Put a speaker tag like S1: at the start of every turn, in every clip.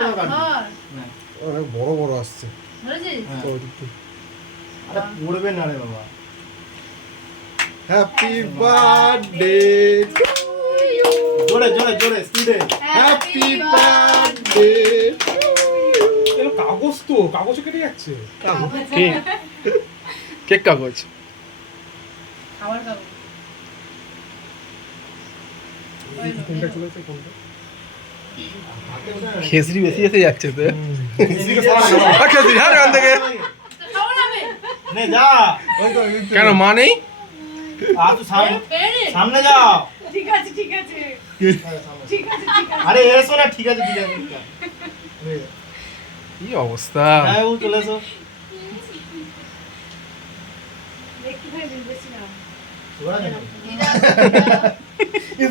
S1: অনেক
S2: বড় বড় আসছে
S3: পড়বে না রে বাবা
S2: হ্যাপি বার্থডে
S3: জোরে জোরে জোরে স্পিডে
S1: হ্যাপি বার্থডে
S3: কাগজ তো কাগজ কেটে যাচ্ছে
S4: কে কাগজ খাবার কাগজ 개슬이 왜 쓰여서 약체도? 아개슬 하나 안 되게.
S3: 내자.
S4: 그럼 money?
S3: 아주 삼. 삼내자.
S1: 티가지 티가지.
S3: 아래 열 손에 티가지
S4: 티가이어스다
S3: 나이고 졸라서.
S1: 내 기분이 좋지 나.
S3: 좋아하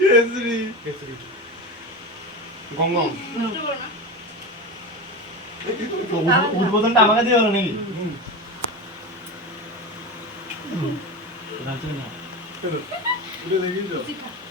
S4: 예쓰리 개쓰리 건강 우리 보던 까마가 되어 그러네 응난 찍었 그래 내기 힘들